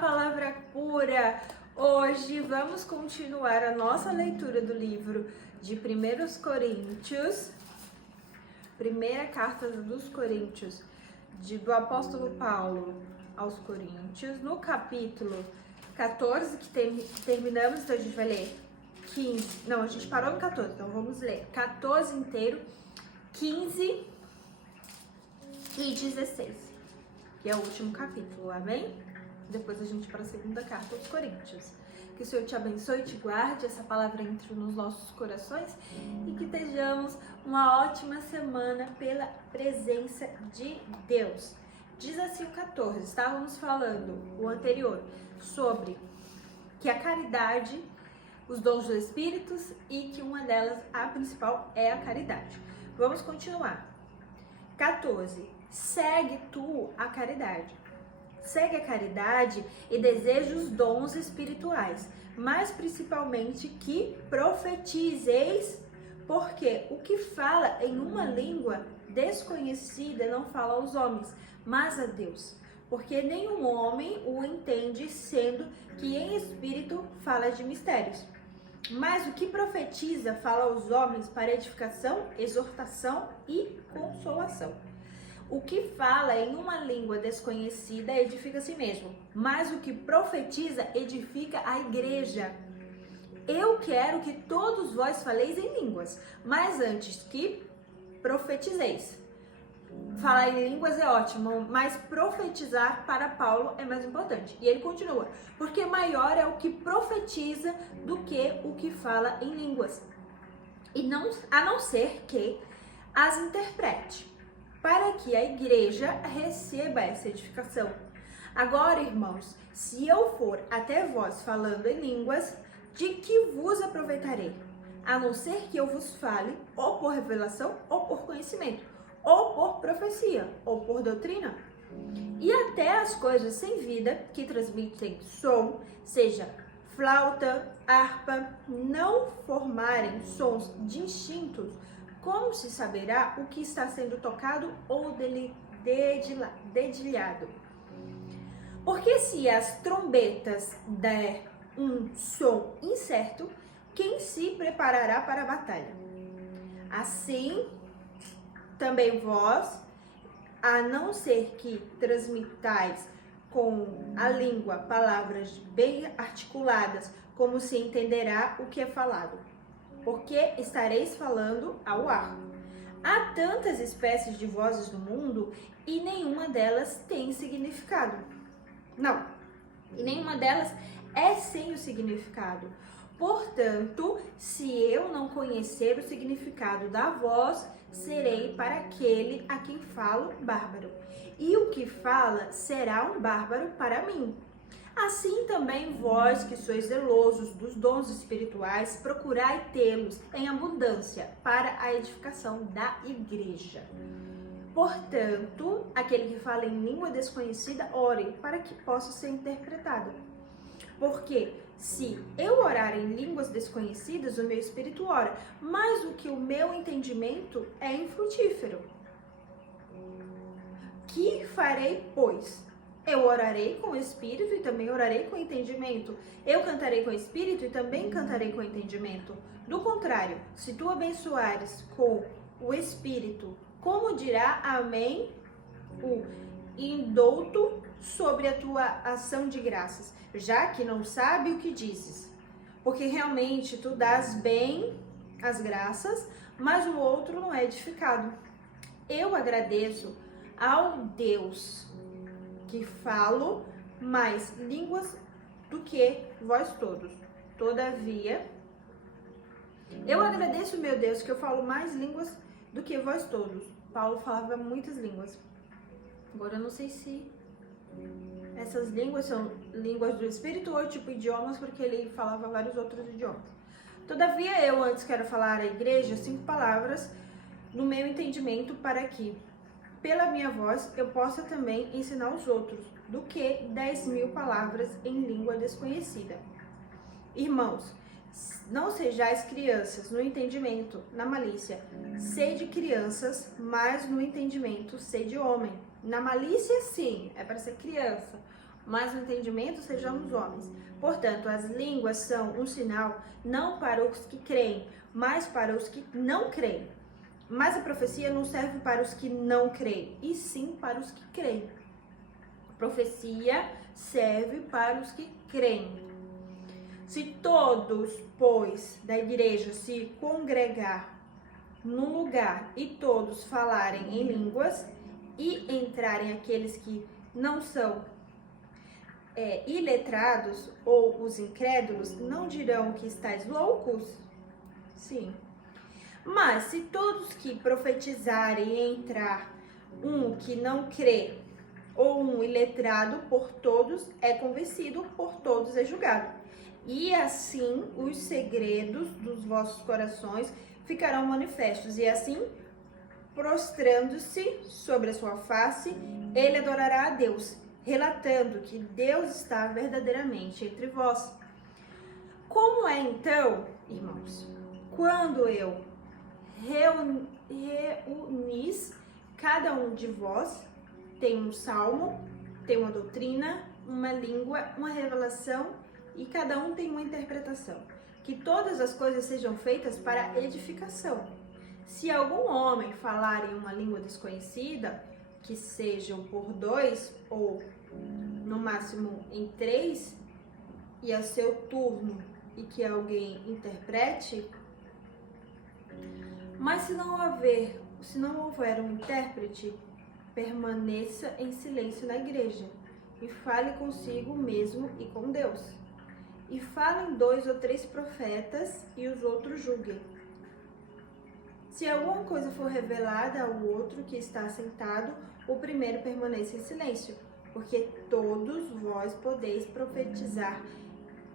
palavra cura! Hoje vamos continuar a nossa leitura do livro de 1 Coríntios, primeira carta dos Coríntios, do apóstolo Paulo aos Coríntios, no capítulo 14, que terminamos, então a gente vai ler 15, não, a gente parou no 14, então vamos ler 14 inteiro, 15 e 16, que é o último capítulo, amém? Depois a gente para a segunda carta aos Coríntios. Que o Senhor te abençoe e te guarde, essa palavra entre nos nossos corações e que tenhamos uma ótima semana pela presença de Deus. Diz assim o 14, estávamos falando o anterior sobre que a caridade, os dons dos Espíritos e que uma delas, a principal, é a caridade. Vamos continuar. 14. Segue tu a caridade. Segue a caridade e deseja os dons espirituais, mas principalmente que profetizeis, porque o que fala em uma língua desconhecida não fala aos homens, mas a Deus. Porque nenhum homem o entende, sendo que em espírito fala de mistérios. Mas o que profetiza fala aos homens para edificação, exortação e consolação. O que fala em uma língua desconhecida edifica a si mesmo, mas o que profetiza edifica a igreja. Eu quero que todos vós faleis em línguas, mas antes que profetizeis. Falar em línguas é ótimo, mas profetizar para Paulo é mais importante. E ele continua, porque maior é o que profetiza do que o que fala em línguas, a não ser que as interprete, para que a igreja receba essa edificação. Agora, irmãos, se eu for até vós falando em línguas, de que vos aproveitarei? A não ser que eu vos fale ou por revelação, ou por conhecimento, ou por profecia, ou por doutrina. E até as coisas sem vida que transmitem som, seja flauta, harpa, não formarem sons distintos, como se saberá o que está sendo tocado ou dedilhado? Porque se as trombetas der um som incerto, quem se preparará para a batalha? Assim, também vós, a não ser que transmitais com a língua palavras bem articuladas, como se entenderá o que é falado, porque estareis falando ao ar. Há tantas espécies de vozes no mundo e nenhuma delas tem significado. Não, e nenhuma delas é sem o significado. Portanto, se eu não conhecer o significado da voz, serei para aquele a quem falo bárbaro, e o que fala será um bárbaro para mim. Assim também vós que sois zelosos dos dons espirituais, procurai tê-los em abundância para a edificação da igreja. Portanto, aquele que fala em língua desconhecida, ore para que possa ser interpretado. Porque se eu orar em línguas desconhecidas, o meu espírito ora, mas o que o meu entendimento é infrutífero. Que farei, pois? Eu orarei com o espírito e também orarei com o entendimento. Eu cantarei com o espírito e também cantarei com o entendimento. Do contrário, se tu abençoares com o espírito, como dirá amém o indouto sobre a tua ação de graças, já que não sabe o que dizes? Porque realmente tu dás bem as graças, mas o outro não é edificado. Eu agradeço ao Deus que falo mais línguas do que vós todos. Todavia, eu agradeço, meu Deus, que eu falo mais línguas do que vós todos. Paulo falava muitas línguas. Agora eu não sei se essas línguas são línguas do Espírito ou tipo idiomas, porque ele falava vários outros idiomas. Todavia, eu antes quero falar à igreja 5 palavras no meu entendimento, para que pela minha voz eu possa também ensinar os outros, do que 10.000 palavras em língua desconhecida. Irmãos, não sejais crianças no entendimento, na malícia. Sede crianças, mas no entendimento sede homem. Na malícia, sim, é para ser criança. mas no entendimento sejamos homens. Portanto, as línguas são um sinal não para os que creem, mas para os que não creem. Mas a profecia não serve para os que não creem, e sim para os que creem. A profecia serve para os que creem. Se todos, pois, da igreja se congregar num lugar e todos falarem em línguas e entrarem aqueles que não são iletrados ou os incrédulos, não dirão que estáis loucos? Sim. Mas se todos que profetizarem entrar, um que não crê ou um iletrado, por todos é convencido, por todos é julgado. E assim os segredos dos vossos corações ficarão manifestos, e assim, prostrando-se sobre a sua face, ele adorará a Deus, relatando que Deus está verdadeiramente entre vós. Como é então, irmãos, quando eu reunis cada um de vós, tem um salmo, tem uma doutrina, uma língua, uma revelação, e cada um tem uma interpretação. Que todas as coisas sejam feitas para edificação. Se algum homem falar em uma língua desconhecida, que sejam por 2 ou no máximo em 3, e a seu turno e que alguém interprete. Mas se não houver um intérprete, permaneça em silêncio na igreja e fale consigo mesmo e com Deus. E falem 2 ou 3 profetas e os outros julguem. Se alguma coisa for revelada ao outro que está sentado, o primeiro permaneça em silêncio, porque todos vós podeis profetizar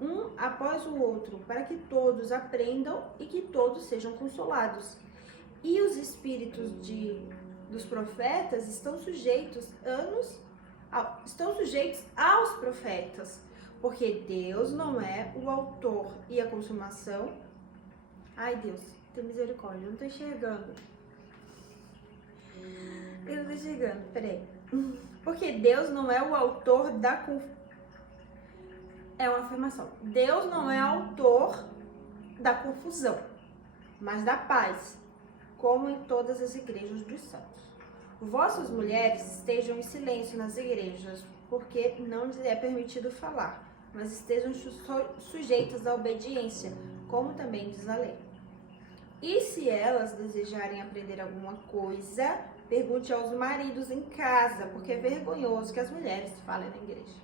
um após o outro, para que todos aprendam e que todos sejam consolados. E os espíritos dos profetas estão sujeitos aos profetas, porque Deus não é o autor e a consumação. Ai, Deus, tem misericórdia, eu não tô enxergando. Peraí. Porque Deus não é o autor da É uma afirmação. Deus não é autor da confusão, mas da paz, como em todas as igrejas dos santos. Vossas mulheres estejam em silêncio nas igrejas, porque não lhes é permitido falar, mas estejam sujeitas à obediência, como também diz a lei. E se elas desejarem aprender alguma coisa, pergunte aos maridos em casa, porque é vergonhoso que as mulheres falem na igreja.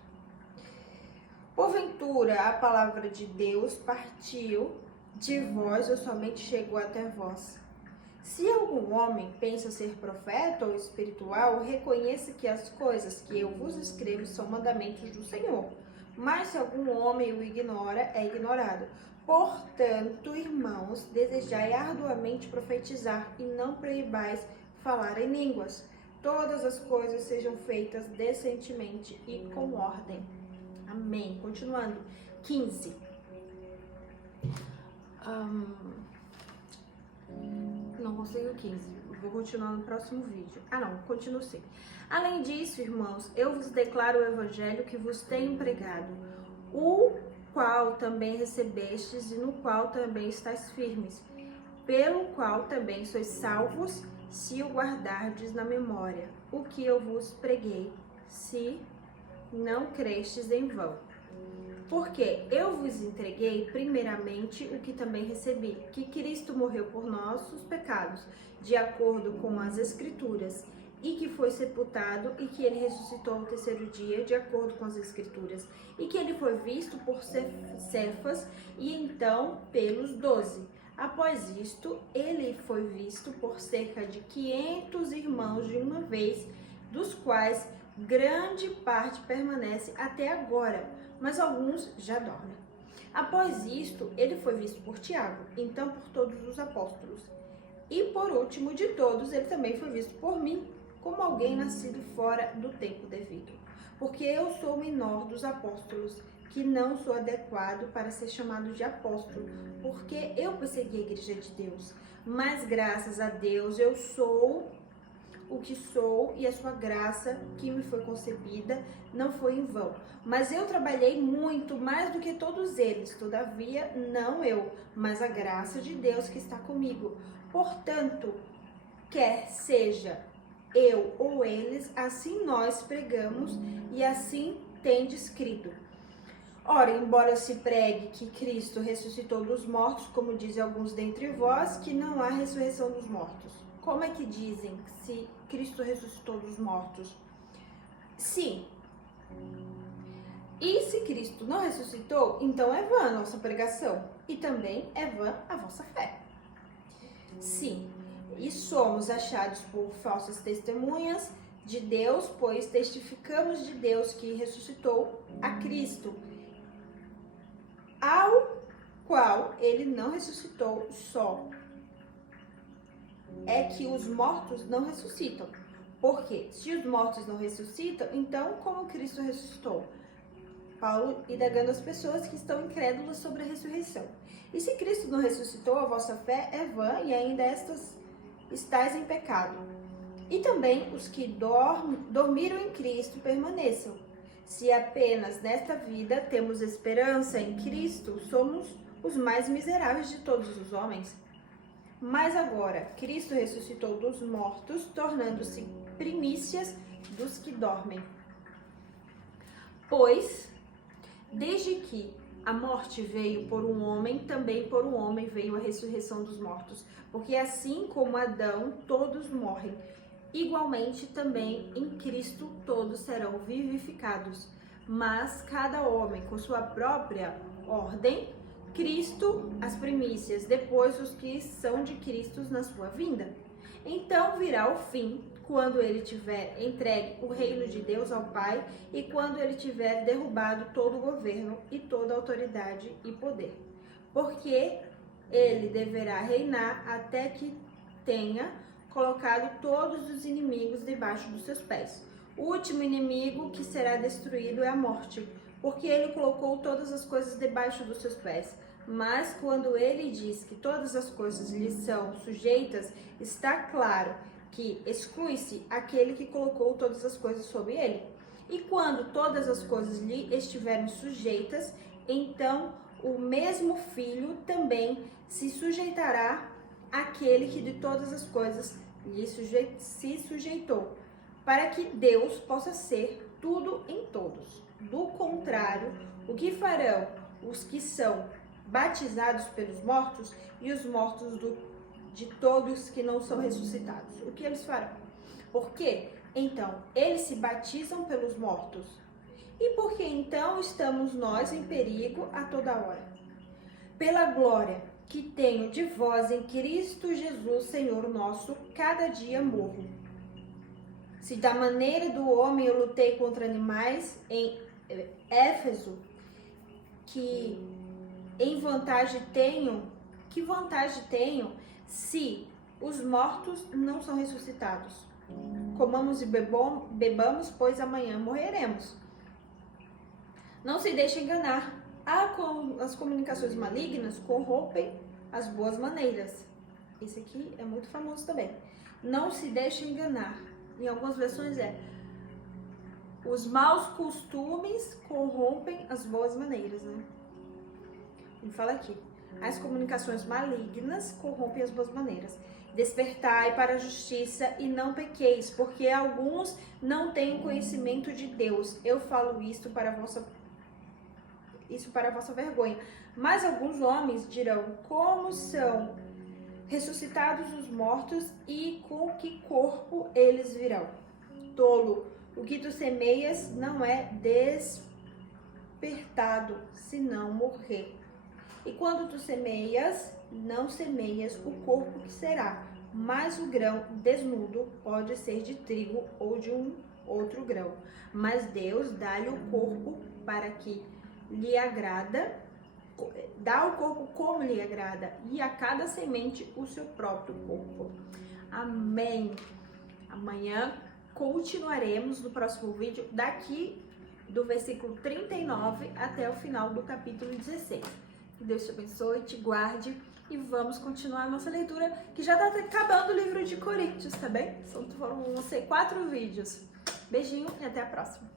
Porventura, a palavra de Deus partiu de vós ou somente chegou até vós? Se algum homem pensa ser profeta ou espiritual, reconheça que as coisas que eu vos escrevo são mandamentos do Senhor. Mas se algum homem o ignora, é ignorado. Portanto, irmãos, desejai arduamente profetizar e não proibais falar em línguas. Todas as coisas sejam feitas decentemente e com ordem. Amém. Continuando. 15. Não consigo 15. Vou continuar no próximo vídeo. Continuo sim. Além disso, irmãos, eu vos declaro o evangelho que vos tenho pregado, o qual também recebestes e no qual também estáis firmes, pelo qual também sois salvos, se o guardardes na memória, o que eu vos preguei, se não crestes em vão. Porque eu vos entreguei primeiramente o que também recebi, que Cristo morreu por nossos pecados, de acordo com as Escrituras, e que foi sepultado, e que ele ressuscitou ao terceiro dia, de acordo com as Escrituras, e que ele foi visto por Cefas, e então pelos 12. Após isto, ele foi visto por cerca de 500 irmãos de uma vez, dos quais grande parte permanece até agora, mas alguns já dormem. Após isto, ele foi visto por Tiago, então por todos os apóstolos. E por último de todos, ele também foi visto por mim, como alguém nascido fora do tempo devido. Porque eu sou o menor dos apóstolos, que não sou adequado para ser chamado de apóstolo, porque eu persegui a igreja de Deus. Mas graças a Deus eu sou o que sou e a sua graça que me foi concebida não foi em vão. Mas eu trabalhei muito mais do que todos eles, todavia não eu, mas a graça de Deus que está comigo. Portanto, quer seja eu ou eles, assim nós pregamos e assim tem escrito. Ora, embora se pregue que Cristo ressuscitou dos mortos, como dizem alguns dentre vós, que não há ressurreição dos mortos. Como é que dizem se Cristo ressuscitou dos mortos? Sim. E se Cristo não ressuscitou, então é vã a nossa pregação, e também é vã a vossa fé. Sim, e somos achados por falsas testemunhas de Deus, pois testificamos de Deus que ressuscitou a Cristo, ao qual ele não ressuscitou só. É que os mortos não ressuscitam. Porque se os mortos não ressuscitam, então como Cristo ressuscitou? Paulo indagando as pessoas que estão incrédulas sobre a ressurreição. E se Cristo não ressuscitou, a vossa fé é vã e ainda estáis em pecado. E também os que dormiram em Cristo permaneçam. Se apenas nesta vida temos esperança em Cristo, somos os mais miseráveis de todos os homens. Mas agora, Cristo ressuscitou dos mortos, tornando-se primícias dos que dormem. Pois, desde que a morte veio por um homem, também por um homem veio a ressurreição dos mortos. Porque assim como Adão, todos morrem. Igualmente também em Cristo todos serão vivificados, mas cada homem com sua própria ordem, Cristo as primícias, depois os que são de Cristo na sua vinda. Então virá o fim, quando ele tiver entregue o reino de Deus ao Pai e quando ele tiver derrubado todo o governo e toda a autoridade e poder. Porque ele deverá reinar até que tenha colocado todos os inimigos debaixo dos seus pés. O último inimigo que será destruído é a morte, porque ele colocou todas as coisas debaixo dos seus pés. Mas quando ele diz que todas as coisas lhe são sujeitas, está claro que exclui-se aquele que colocou todas as coisas sobre ele. E quando todas as coisas lhe estiverem sujeitas, então o mesmo Filho também se sujeitará àquele que de todas as coisas se sujeitou, para que Deus possa ser tudo em todos. Do contrário, o que farão os que são batizados pelos mortos e os mortos de todos que não são ressuscitados? O que eles farão? Por quê? Então, eles se batizam pelos mortos. E por que então estamos nós em perigo a toda hora? Pela glória que tenho de vós em Cristo Jesus, Senhor nosso, cada dia morro. Se da maneira do homem eu lutei contra animais em Éfeso, que vantagem tenho se os mortos não são ressuscitados? Comamos e bebamos, pois amanhã morreremos. Não se deixe enganar. As comunicações malignas corrompem as boas maneiras. Esse aqui é muito famoso também. Não se deixe enganar. Em algumas versões os maus costumes corrompem as boas maneiras, né? Ele fala aqui. As comunicações malignas corrompem as boas maneiras. Despertai para a justiça e não pequeis, porque alguns não têm conhecimento de Deus. Eu falo isso para a vossa vergonha. Mas alguns homens dirão: como são ressuscitados os mortos e com que corpo eles virão? Tolo, o que tu semeias não é despertado, senão morrer. E quando tu semeias, não semeias o corpo que será, mas o grão desnudo pode ser de trigo ou de um outro grão. Mas Deus dá-lhe o corpo para que lhe agrada, dá o corpo como lhe agrada, e a cada semente o seu próprio corpo. Amém. Amanhã continuaremos no próximo vídeo, daqui do versículo 39 até o final do capítulo 16. Que Deus te abençoe, te guarde e vamos continuar a nossa leitura, que já tá acabando o livro de Coríntios, tá bem? Vão ser 4 vídeos. Beijinho e até a próxima.